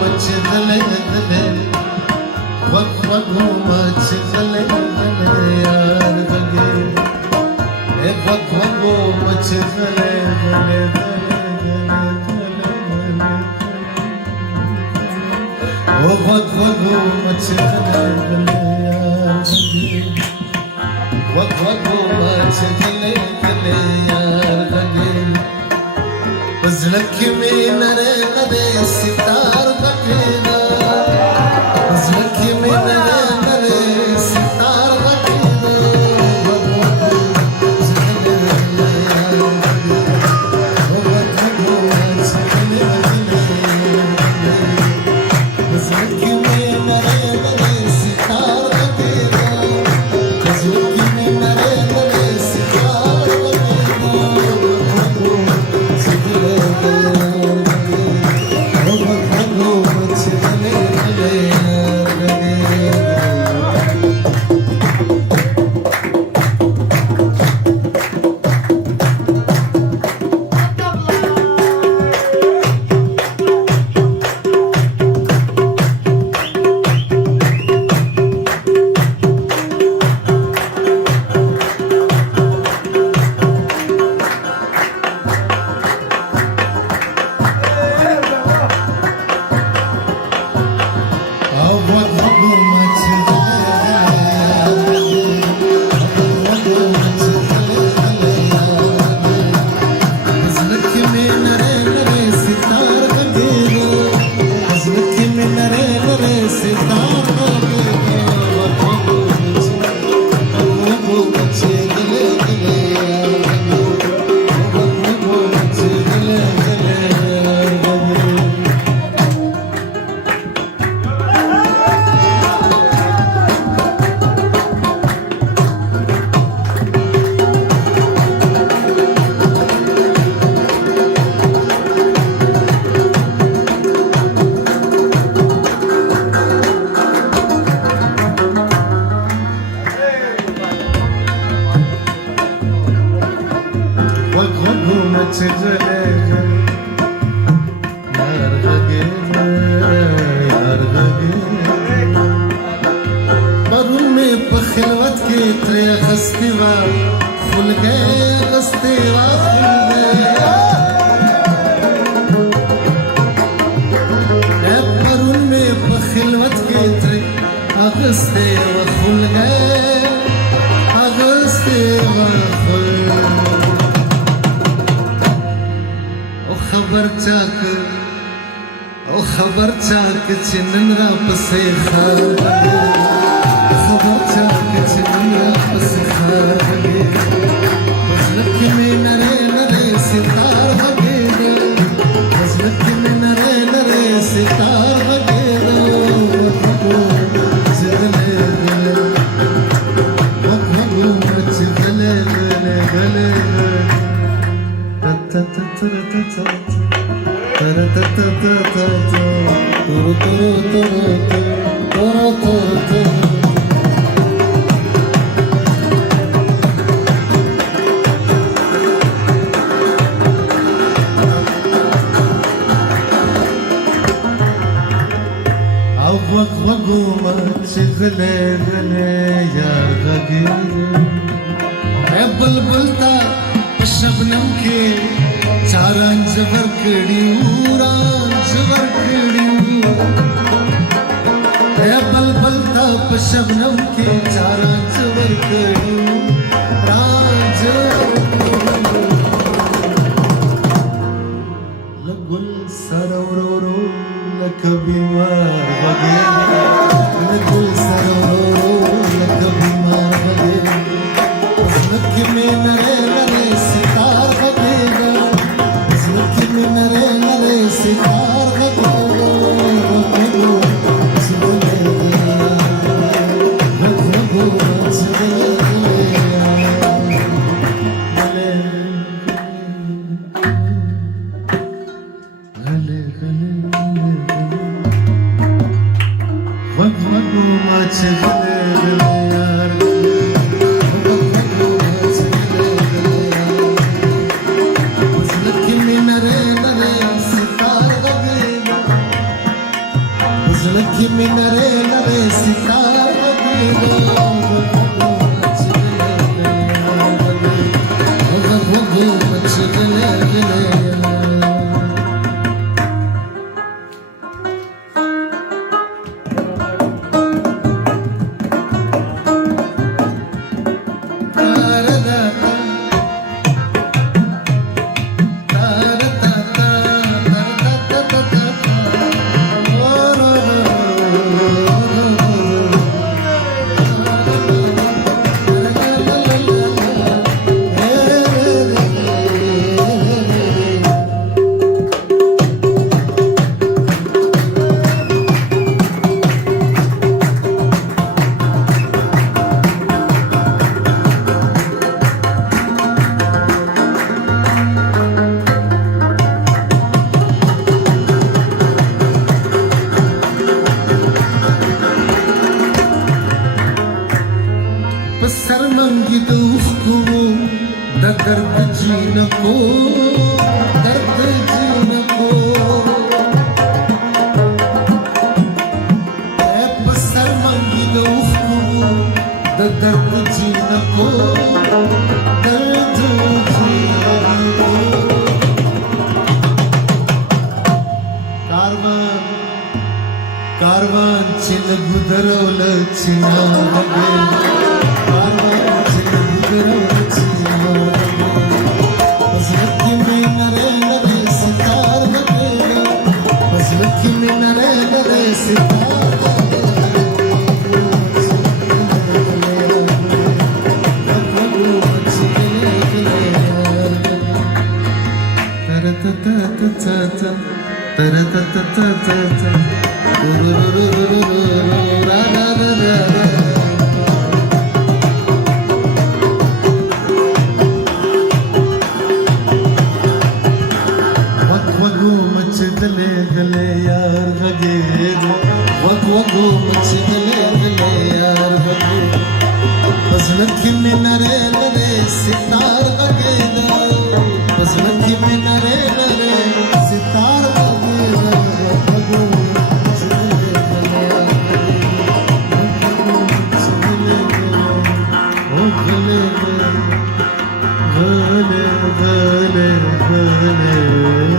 much गले गले वगू much गले गले यार गले वगू मच गले गले ओ वगू मच गले गले यार गले वगू मच गले गले यार गले बजलक में नरे नरे सितार बखेरा बजलक में नरे नरे सितार बखेरा बजलक में नरे नरे सितार बखेरा बजलक में नरे नरे सितार खबर चाक चिन्हन पसे खार खबर चाक चिन्हन पसे खार बजलक में नरे नरे सितार वगेरा बजलक में नरे नरे सितार वगेरा गले गले वगू मच गले गले गले वगू मच गले गले यार गगे बुलबुलता शबनम के चारांच वरकड़ी रांच वरकड़ी बुलबुलता शबनम के चारांच वरकड़ी रांच लगुल सरोरो लकबी मार वगैरह लगुल सरोरो लकबी मार वगैरह बजलक में नरे नरे सितार वगैरह बजलक में नरे नरे सितार वगैरह गले शर्मंगी दोस्त को दर्द जीन को दर्द जीन को शर्मंगी दोस्त को दर्द जीन को दर्द जीन को कारवान चिन गुदरवल चिना गले यार गगे वगो मुझे गले यार गगे बस लखी में नरे नरे सितार गगे बस लखी में नरे नरे सितार गगे वगो मुझे गले ओ गले गले गले गले